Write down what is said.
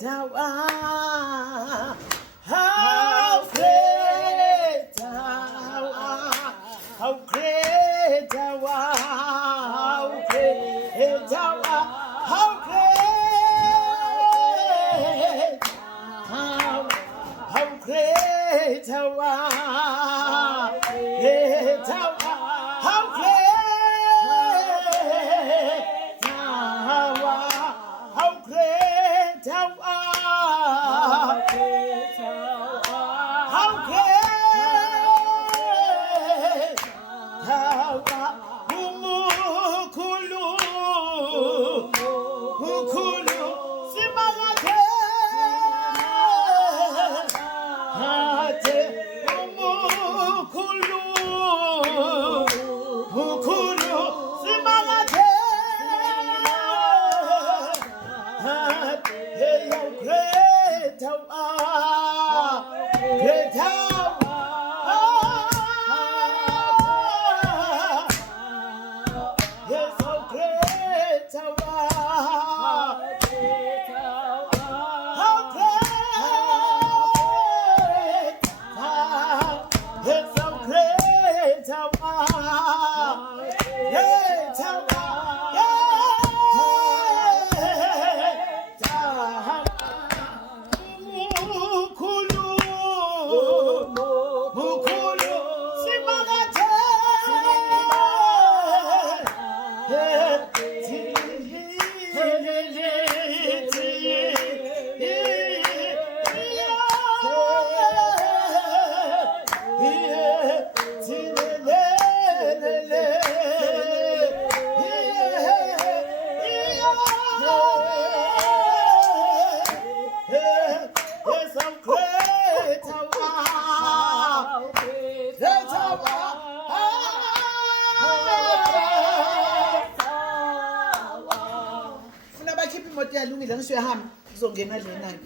thou art. How great thou art. How great thou art. How great thou art. How great. How great thou art. Great thou art. How great thou art. How great thou art. How great thou art. Umukhulu, ukhulu, simangate, hate, umukhulu, ukhulu, simangate, hate, how great thou art, great thou art. Yes, how great thou art. How great thou. Yes, how great thou art. Great thou art. Great thou art. Ukhulu, ukhulu, simangate. Yes, I'm great. Funa bakhipha imoto yalungile ngisho ehamba ngizongena lena.